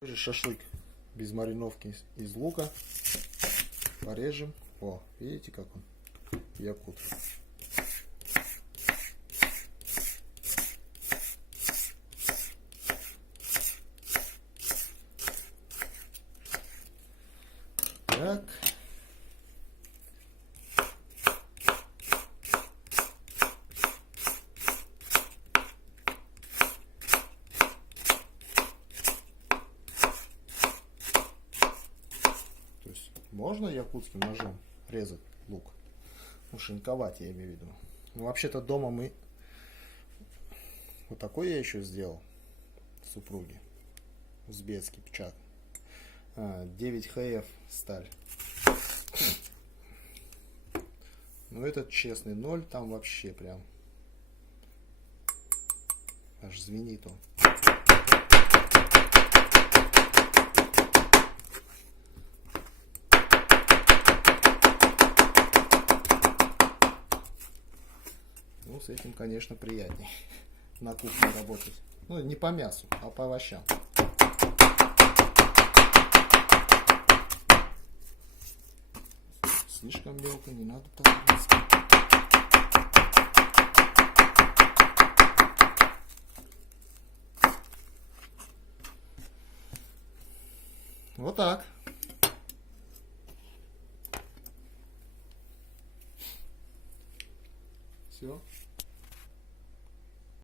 Тоже шашлык без мариновки из лука. Порежем. О, видите, как он якут. Так. То есть можно якутским ножом резать лук? Ну, шинковать, я имею в виду. Ну, вообще-то дома мы... Вот такой я еще сделал супруге. Узбекский пчак. 9 ХФ сталь. Ну, этот честный 0, там вообще прям аж звенит он. Ну, с этим, конечно, приятней на кухне работать. Ну, не по мясу, а по овощам. Слишком мелко, не надо так резко. Вот так. Все.